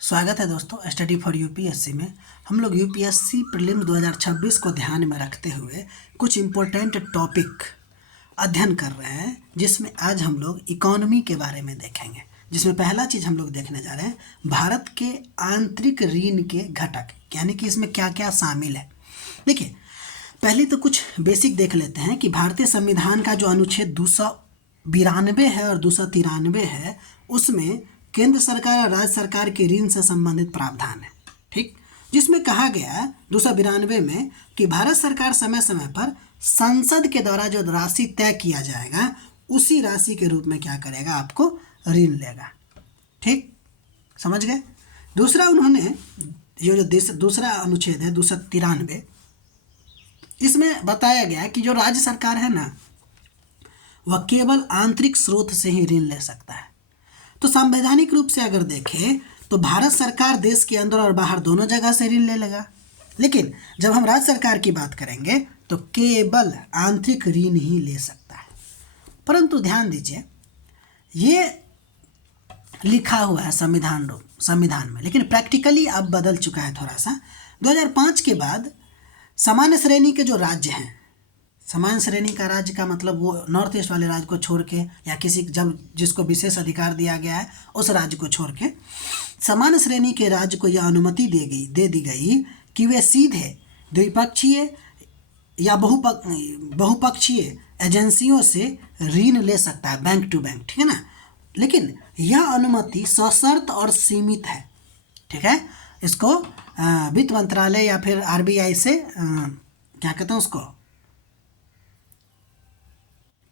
स्वागत है दोस्तों स्टडी फॉर यूपीएससी में। हम लोग यूपीएससी प्रीलिम्स 2026 को ध्यान में रखते हुए कुछ इम्पोर्टेंट टॉपिक अध्ययन कर रहे हैं, जिसमें आज हम लोग इकोनॉमी के बारे में देखेंगे। जिसमें पहला चीज़ हम लोग देखने जा रहे हैं भारत के आंतरिक ऋण के घटक, यानी कि इसमें क्या क्या शामिल है। देखिए, पहले तो कुछ बेसिक देख लेते हैं कि भारतीय संविधान का जो अनुच्छेद 292 है और 293 है, उसमें केंद्र सरकार और राज्य सरकार के ऋण से संबंधित प्रावधान है। ठीक, जिसमें कहा गया है 292 में कि भारत सरकार समय समय पर संसद के द्वारा जो राशि तय किया जाएगा उसी राशि के रूप में क्या करेगा, आपको ऋण लेगा। ठीक, समझ गए। दूसरा, उन्होंने ये जो दूसरा अनुच्छेद है 293, इसमें बताया गया कि जो राज्य सरकार है ना, वह केवल आंतरिक स्रोत से ही ऋण ले सकता है। तो संवैधानिक रूप से अगर देखें तो भारत सरकार देश के अंदर और बाहर दोनों जगह से ऋण ले लेगा, लेकिन जब हम राज्य सरकार की बात करेंगे तो केवल आंतरिक ऋण ही ले सकता है। परंतु ध्यान दीजिए, ये लिखा हुआ है संविधान में, लेकिन प्रैक्टिकली अब बदल चुका है थोड़ा सा। 2005 के बाद सामान्य श्रेणी के जो राज्य हैं, सामान्य श्रेणी का राज्य का मतलब वो नॉर्थ ईस्ट वाले राज्य को छोड़ के, या किसी जब जिसको विशेष अधिकार दिया गया है उस राज्य को छोड़ के, सामान्य श्रेणी के राज्य को यह अनुमति दे दी गई कि वे सीधे द्विपक्षीय या बहुपक्षीय एजेंसियों से ऋण ले सकता है, बैंक टू बैंक। ठीक है ना, लेकिन यह अनुमति सशर्त और सीमित है। ठीक है, इसको वित्त मंत्रालय या फिर आरबीआई से क्या कहते हैं, उसको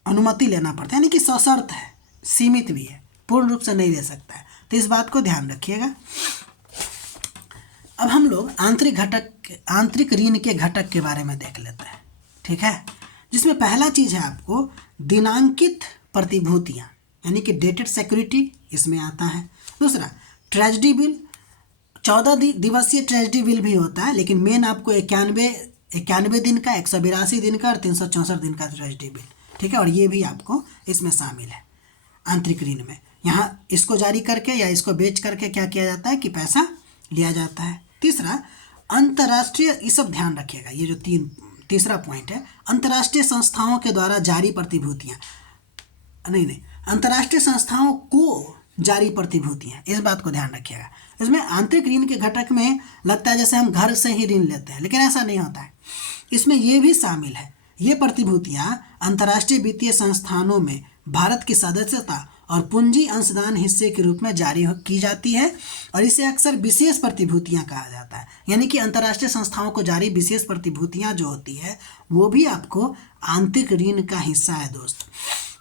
अनुमति लेना पड़ता है, यानी कि सशर्त है, सीमित भी है, पूर्ण रूप से नहीं ले सकता है। तो इस बात को ध्यान रखिएगा। अब हम लोग आंतरिक ऋण के घटक के बारे में देख लेते हैं। ठीक है, जिसमें पहला चीज़ है आपको दिनांकित प्रतिभूतियाँ, यानी कि डेटेड सिक्योरिटी इसमें आता है। दूसरा, ट्रेजरी बिल, 14 दिवसीय ट्रेजरी बिल भी होता है, लेकिन मेन आपको 91 दिन का, 182 दिन का और 364 दिन का ट्रेजरी बिल। ठीक है, और ये भी आपको इसमें शामिल है आंतरिक ऋण में। यहाँ इसको जारी करके या इसको बेच करके क्या किया जाता है कि पैसा लिया जाता है। तीसरा, अंतर्राष्ट्रीय, ये सब ध्यान रखिएगा, ये जो तीसरा पॉइंट है, अंतर्राष्ट्रीय संस्थाओं के द्वारा जारी प्रतिभूतियाँ, अंतर्राष्ट्रीय संस्थाओं को जारी प्रतिभूतियाँ, इस बात को ध्यान रखिएगा। इसमें आंतरिक ऋण के घटक में लगता है जैसे हम घर से ही ऋण लेते हैं, लेकिन ऐसा नहीं होता है। इसमें ये भी शामिल है, ये प्रतिभूतियाँ अंतर्राष्ट्रीय वित्तीय संस्थानों में भारत की सदस्यता और पूंजी अंशदान हिस्से के रूप में जारी की जाती है, और इसे अक्सर विशेष प्रतिभूतियाँ कहा जाता है। यानी कि अंतर्राष्ट्रीय संस्थाओं को जारी विशेष प्रतिभूतियाँ जो होती है वो भी आपको आंतरिक ऋण का हिस्सा है दोस्त।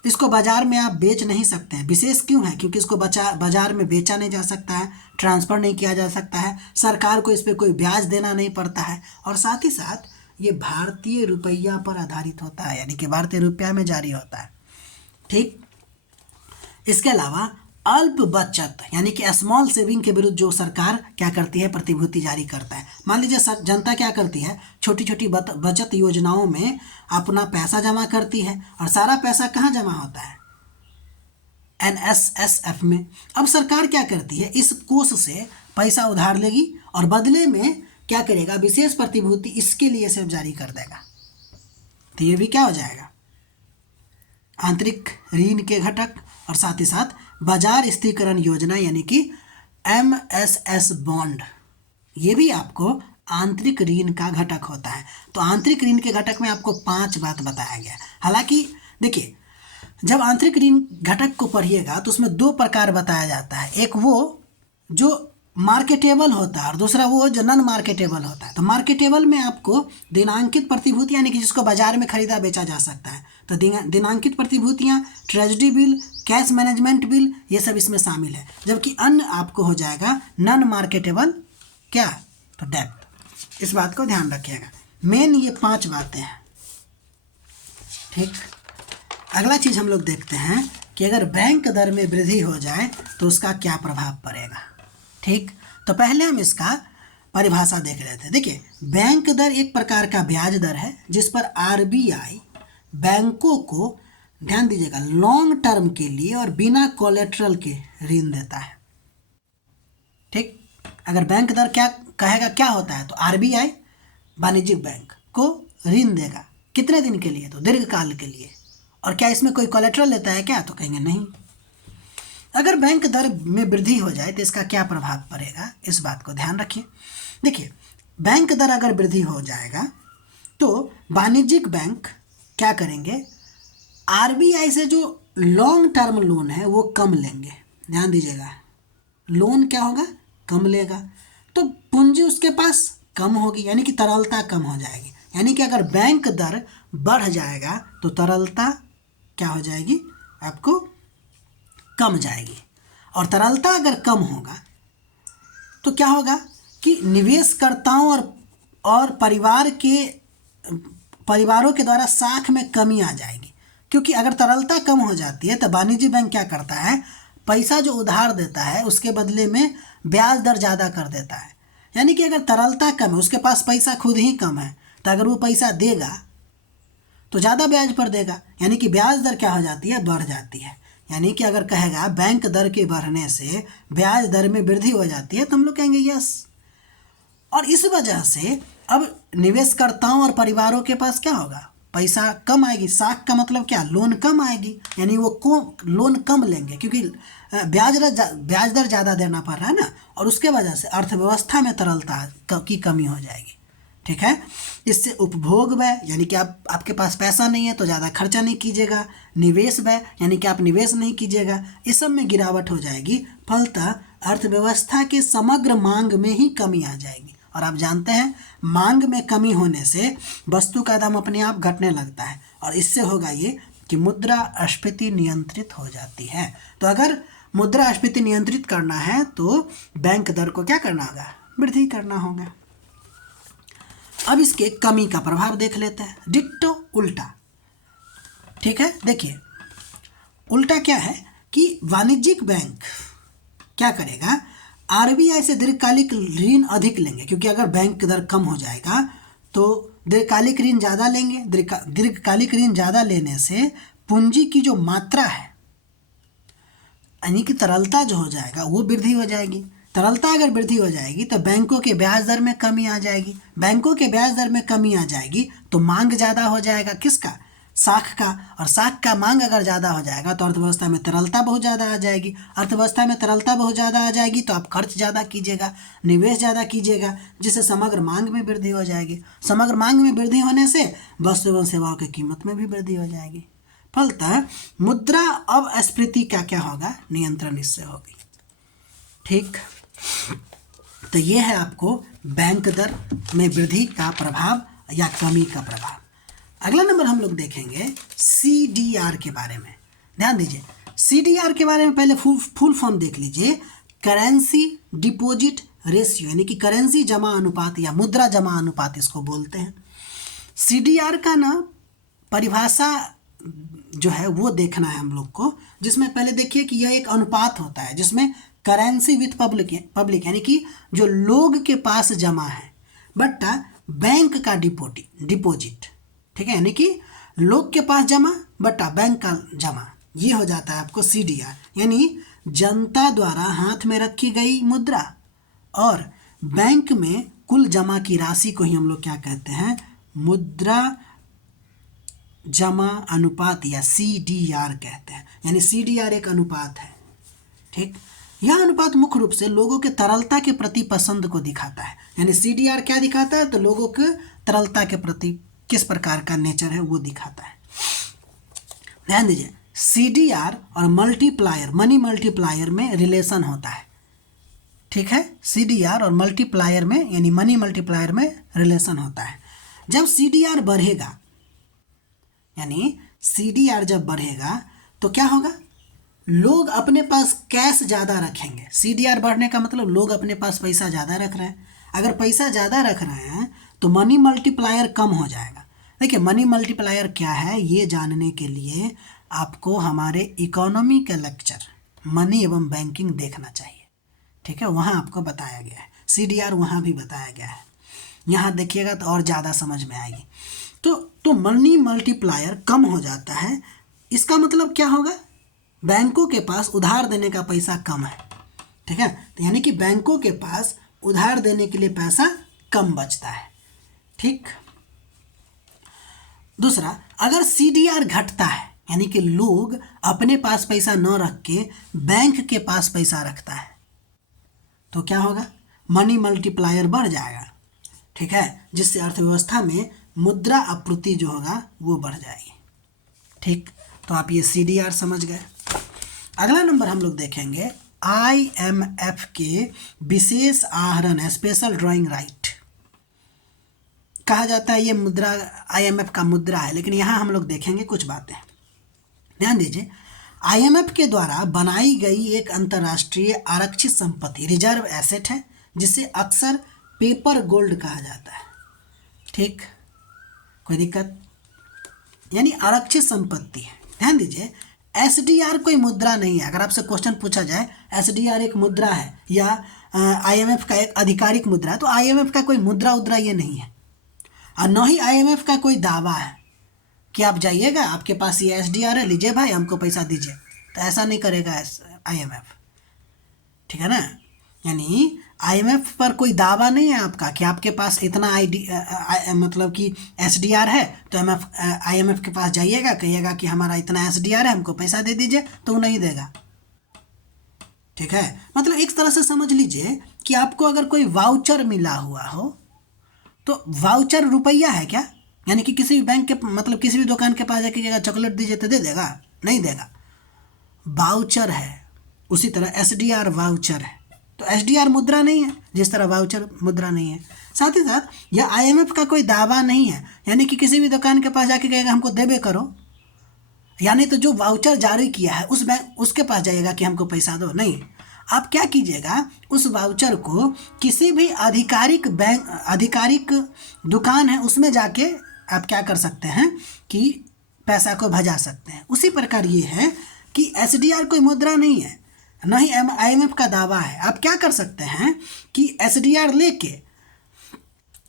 इसको बाजार में आप बेच नहीं सकते हैं। विशेष क्यों है? क्योंकि इसको बाजार में बेचा नहीं जा सकता है, ट्रांसफ़र नहीं किया जा सकता है, सरकार को इस पर कोई ब्याज देना नहीं पड़ता है, और साथ ही साथ ये भारतीय रुपया पर आधारित होता है, यानी कि भारतीय रुपया में जारी होता है। ठीक, इसके अलावा अल्प बचत, यानी कि स्मॉल सेविंग के विरुद्ध जो सरकार क्या करती है, प्रतिभूति जारी करता है। मान लीजिए जनता क्या करती है, छोटी छोटी बचत योजनाओं में अपना पैसा जमा करती है, और सारा पैसा कहाँ जमा होता है, NSSF में। अब सरकार क्या करती है, इस कोष से पैसा उधार लेगी और बदले में क्या करेगा, विशेष प्रतिभूति इसके लिए सिर्फ जारी कर देगा। तो ये भी क्या हो जाएगा, आंतरिक ऋण के घटक, और साथ ही साथ बाजार स्थिरीकरण योजना, यानी कि MSS बॉन्ड, ये भी आपको आंतरिक ऋण का घटक होता है। तो आंतरिक ऋण के घटक में आपको 5 बात बताया गया। हालांकि देखिए, जब आंतरिक ऋण घटक को पढ़िएगा तो उसमें 2 प्रकार बताया जाता है, एक वो जो मार्केटेबल होता है और दूसरा वो जो नॉन मार्केटेबल होता है। तो मार्केटेबल में आपको दिनांकित प्रतिभूतियाँ, यानी कि जिसको बाजार में खरीदा बेचा जा सकता है, तो दिनांकित प्रतिभूतियाँ, treasury bill, cash management bill, ये सब इसमें शामिल है। जबकि अन्य आपको हो जाएगा नॉन मार्केटेबल, क्या, तो डेब्ट। इस बात को ध्यान रखिएगा। मेन ये 5 बातें हैं। ठीक, अगला चीज़ हम लोग देखते हैं कि अगर बैंक दर में वृद्धि हो जाए तो उसका क्या प्रभाव पड़ेगा। ठीक, तो पहले हम इसका परिभाषा देख लेते हैं। देखिए, बैंक दर एक प्रकार का ब्याज दर है जिस पर आरबीआई बैंकों को, ध्यान दीजिएगा, लॉन्ग टर्म के लिए और बिना कोलेट्रल के ऋण देता है। ठीक, अगर बैंक दर क्या कहेगा क्या होता है, तो आरबीआई वाणिज्यिक बैंक को ऋण देगा। कितने दिन के लिए? तो दीर्घकाल के लिए। और क्या इसमें कोई कोलेट्रल लेता है क्या? तो कहेंगे नहीं। अगर बैंक दर में वृद्धि हो जाए तो इसका क्या प्रभाव पड़ेगा, इस बात को ध्यान रखिए। देखिए, बैंक दर अगर वृद्धि हो जाएगा तो वाणिज्यिक बैंक क्या करेंगे, आरबीआई से जो लॉन्ग टर्म लोन है वो कम लेंगे। ध्यान दीजिएगा, लोन क्या होगा, कम लेगा, तो पूंजी उसके पास कम होगी, यानी कि तरलता कम हो जाएगी। यानी कि अगर बैंक दर बढ़ जाएगा तो तरलता क्या हो जाएगी, आपको कम जाएगी। और तरलता अगर कम होगा तो क्या होगा कि निवेशकर्ताओं और परिवारों के द्वारा साख में कमी आ जाएगी। क्योंकि अगर तरलता कम हो जाती है तो वाणिज्य बैंक क्या करता है, पैसा जो उधार देता है उसके बदले में ब्याज दर ज़्यादा कर देता है। यानी कि अगर तरलता कम है, उसके पास पैसा खुद ही कम है, तो अगर वो पैसा देगा तो ज़्यादा ब्याज पर देगा, यानी कि ब्याज दर क्या हो जाती है, बढ़ जाती है। यानी कि अगर कहेगा बैंक दर के बढ़ने से ब्याज दर में वृद्धि हो जाती है, तो हम लोग कहेंगे यस। और इस वजह से अब निवेशकर्ताओं और परिवारों के पास क्या होगा, पैसा कम आएगी। साख का मतलब क्या, लोन कम आएगी, यानी वो लोन कम लेंगे, क्योंकि ब्याज दर ज़्यादा देना पड़ रहा है ना, और उसके वजह से अर्थव्यवस्था में तरलता की कमी हो जाएगी। ठीक है, इससे उपभोग व्यय, यानी कि आपके पास पैसा नहीं है तो ज़्यादा खर्चा नहीं कीजिएगा। निवेश व्यय, यानी कि आप निवेश नहीं कीजिएगा, इस सब में गिरावट हो जाएगी। फलतः अर्थव्यवस्था की समग्र मांग में ही कमी आ जाएगी। और आप जानते हैं, मांग में कमी होने से वस्तु का दाम अपने आप घटने लगता है, और इससे होगा ये कि मुद्रास्फीति नियंत्रित हो जाती है। तो अगर मुद्रास्फीति नियंत्रित करना है तो बैंक दर को क्या करना होगा, वृद्धि करना होगा। अब इसके कमी का प्रभाव देख लेते हैं, डिट्टो उल्टा। ठीक है, देखिए उल्टा क्या है कि वाणिज्यिक बैंक क्या करेगा, आरबीआई से दीर्घकालिक ऋण अधिक लेंगे, क्योंकि अगर बैंक दर कम हो जाएगा तो दीर्घकालिक ऋण ज़्यादा लेंगे। दीर्घकालिक ऋण ज़्यादा लेने से पूंजी की जो मात्रा है, यानी कि तरलता जो हो जाएगा वो वृद्धि हो जाएगी। तरलता अगर वृद्धि हो जाएगी तो बैंकों के ब्याज दर में कमी आ जाएगी। बैंकों के ब्याज दर में कमी आ जाएगी तो मांग ज़्यादा हो जाएगा, किसका, साख का। और साख का मांग अगर ज़्यादा हो जाएगा तो अर्थव्यवस्था में तरलता बहुत ज़्यादा आ जाएगी। अर्थव्यवस्था में तरलता बहुत ज़्यादा आ जाएगी तो आप खर्च ज़्यादा कीजिएगा, निवेश ज़्यादा कीजिएगा, जिससे समग्र मांग में वृद्धि हो जाएगी। समग्र मांग में वृद्धि होने से वस्तु एवं सेवाओं की कीमत में भी वृद्धि हो जाएगी। फलतः मुद्रा अपस्फीति का क्या होगा, नियंत्रण इससे होगी। ठीक, तो ये है आपको बैंक दर में वृद्धि का प्रभाव या कमी का प्रभाव। अगला नंबर हम लोग देखेंगे सीडीआर के बारे में। ध्यान दीजिए, सीडीआर के बारे में पहले फुल फॉर्म देख लीजिए, करेंसी डिपॉजिट रेशियो, यानी कि करेंसी जमा अनुपात या मुद्रा जमा अनुपात इसको बोलते हैं। सीडीआर का ना परिभाषा जो है वो देखना है हम लोग को, जिसमें पहले देखिए कि यह एक अनुपात होता है जिसमें करेंसी विथ पब्लिक यानी कि जो लोग के पास जमा है बट्टा बैंक का डिपॉजिट। ठीक है, यानी कि लोग के पास जमा बट्टा बैंक का जमा, ये हो जाता है आपको सीडीआर, यानी जनता द्वारा हाथ में रखी गई मुद्रा और बैंक में कुल जमा की राशि को ही हम लोग क्या कहते हैं, मुद्रा जमा अनुपात या सीडीआर कहते हैं। यानी सीडीआर एक अनुपात है। ठीक, यह अनुपात मुख्य रूप से लोगों के तरलता के प्रति पसंद को दिखाता है। यानी सीडीआर क्या दिखाता है, तो लोगों के तरलता के प्रति किस प्रकार का नेचर है वो दिखाता है। ध्यान दीजिए, सीडीआर और मल्टीप्लायर, मनी मल्टीप्लायर में रिलेशन होता है। ठीक है, सीडीआर और मल्टीप्लायर में यानी मनी मल्टीप्लायर में रिलेशन होता है। जब सीडीआर बढ़ेगा, यानी सीडीआर जब बढ़ेगा तो क्या होगा, लोग अपने पास कैश ज़्यादा रखेंगे। सीडीआर बढ़ने का मतलब लोग अपने पास पैसा ज़्यादा रख रहे हैं। अगर पैसा ज़्यादा रख रहे हैं तो मनी मल्टीप्लायर कम हो जाएगा। देखिए, मनी मल्टीप्लायर क्या है ये जानने के लिए आपको हमारे इकोनॉमी का लेक्चर मनी एवं बैंकिंग देखना चाहिए। ठीक है, वहाँ आपको बताया गया है, सीडीआर वहाँ भी बताया गया है। यहाँ देखिएगा तो और ज़्यादा समझ में आएगी। तो मनी मल्टीप्लायर कम हो जाता है, इसका मतलब क्या होगा, बैंकों के पास उधार देने का पैसा कम है। ठीक है, तो यानी कि बैंकों के पास उधार देने के लिए पैसा कम बचता है। ठीक। दूसरा, अगर CDR घटता है यानी कि लोग अपने पास पैसा न रख के बैंक के पास पैसा रखता है तो क्या होगा, मनी मल्टीप्लायर बढ़ जाएगा। ठीक है, जिससे अर्थव्यवस्था में मुद्रा आपूर्ति जो होगा वो बढ़ जाएगी। ठीक, तो आप ये CDR समझ गए। अगला नंबर हम लोग देखेंगे IMF के विशेष आहरण है, स्पेशल ड्राइंग राइट कहा जाता है। ये मुद्रा IMF का मुद्रा है, लेकिन यहाँ हम लोग देखेंगे कुछ बातें। ध्यान दीजिए, IMF के द्वारा बनाई गई एक अंतर्राष्ट्रीय आरक्षित संपत्ति रिजर्व एसेट है, जिसे अक्सर पेपर गोल्ड कहा जाता है। ठीक, कोई दिक्कत, यानी आरक्षित संपत्ति है। ध्यान दीजिए, SDR कोई मुद्रा नहीं है। अगर आपसे क्वेश्चन पूछा जाए SDR एक मुद्रा है या IMF का एक आधिकारिक मुद्रा है, तो IMF का कोई मुद्रा उद्रा ये नहीं है, और न ही IMF का कोई दावा है कि आप जाइएगा, आपके पास ये SDR है, लीजिए भाई हमको पैसा दीजिए। तो ऐसा नहीं करेगा IMF। ठीक है ना, यानी IMF पर कोई दावा नहीं है आपका कि आपके पास इतना मतलब कि SDR है, तो IMF के पास जाइएगा, कहिएगा कि हमारा इतना SDR है, हमको पैसा दे दीजिए, तो वो नहीं देगा। ठीक है, मतलब एक तरह से समझ लीजिए कि आपको अगर कोई वाउचर मिला हुआ हो, तो वाउचर रुपया है क्या, यानी कि किसी भी बैंक के मतलब किसी भी दुकान के पास जाके कहेगा चॉकलेट दीजिए तो दे देगा, नहीं देगा। वाउचर है, उसी तरह SDR वाउचर है। तो SDR मुद्रा नहीं है, जिस तरह वाउचर मुद्रा नहीं है। साथ ही साथ यह IMF का कोई दावा नहीं है, यानी कि किसी भी दुकान के पास जाके कहेगा हमको देबे करो, यानी तो जो वाउचर जारी किया है उस बैंक उसके पास जाइएगा कि हमको पैसा दो, नहीं। आप क्या कीजिएगा, उस वाउचर को किसी भी आधिकारिक दुकान है उसमें जाके आप क्या कर सकते हैं कि पैसा को भजा सकते हैं। उसी प्रकार ये है कि SDR कोई मुद्रा नहीं है, न ही IMF का दावा है। आप क्या कर सकते हैं कि SDR लेके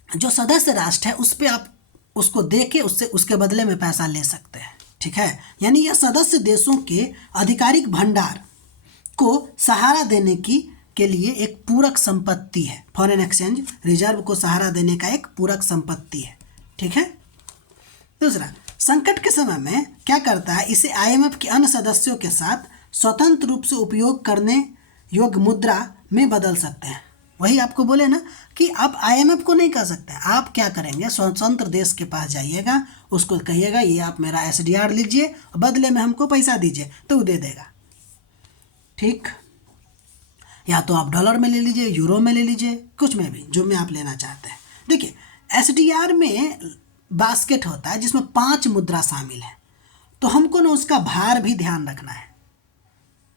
जो सदस्य राष्ट्र है उस पर आप उसको दे के उससे उसके बदले में पैसा ले सकते हैं। ठीक है, यानी यह सदस्य देशों के आधिकारिक भंडार को सहारा देने के लिए एक पूरक संपत्ति है। फॉरेन एक्सचेंज रिजर्व को सहारा देने का एक पूरक संपत्ति है। ठीक है। दूसरा, संकट के समय में क्या करता है, इसे IMF के अन्य सदस्यों के साथ स्वतंत्र रूप से उपयोग करने योग्य मुद्रा में बदल सकते हैं। वही आपको बोले ना कि आप IMF को नहीं कर सकते। आप क्या करेंगे, स्वतंत्र देश के पास जाइएगा, उसको कहिएगा ये आप मेरा SDR लीजिए, बदले में हमको पैसा दीजिए, तो वो दे देगा। ठीक, या तो आप डॉलर में ले लीजिए, यूरो में ले लीजिए, कुछ में भी, जो में आप लेना चाहते हैं। देखिए, SDR में बास्केट होता है जिसमें 5 मुद्रा शामिल है, तो हमको ना उसका भार भी ध्यान रखना है।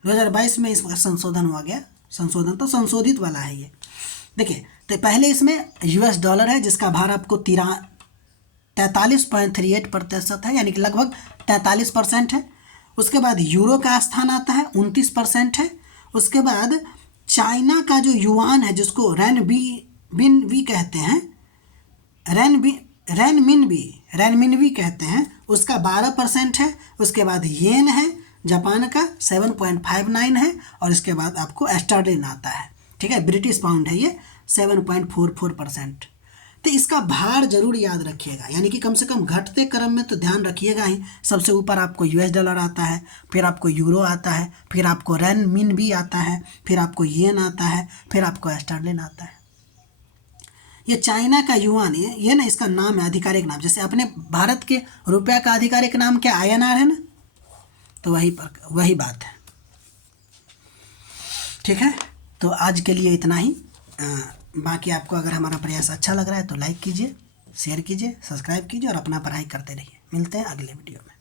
2022 में इसका संशोधन हुआ गया, संशोधन तो संशोधित वाला है ये। देखिए, तो पहले इसमें US डॉलर है जिसका भार आपको 43.38% है, यानी कि लगभग 43% है। उसके बाद यूरो का स्थान आता है, 29% है। उसके बाद चाइना का जो युआन है जिसको रेनमिनबी कहते हैं, रेनमिनबी कहते हैं, उसका 12% है। उसके बाद येन है जापान का 7.59 है, और इसके बाद आपको स्टर्लिन आता है। ठीक है, ब्रिटिश पाउंड है ये 7.44%। तो इसका भार जरूर याद रखिएगा, यानी कि कम से कम घटते क्रम में तो ध्यान रखिएगा ही। सबसे ऊपर आपको US डॉलर आता है, फिर आपको यूरो आता है, फिर आपको रेनमिनबी आता है, फिर आपको येन आता है, फिर आपको स्टर्लिन आता है। ये चाइना का युआन है, ये ना इसका नाम है, आधिकारिक नाम। जैसे अपने भारत के रुपया का आधिकारिक नाम क्या INR है ना, तो वही बात है। ठीक है, तो आज के लिए इतना ही। बाकी आपको अगर हमारा प्रयास अच्छा लग रहा है तो लाइक कीजिए, शेयर कीजिए, सब्सक्राइब कीजिए और अपना पढ़ाई करते रहिए। मिलते हैं अगले वीडियो में।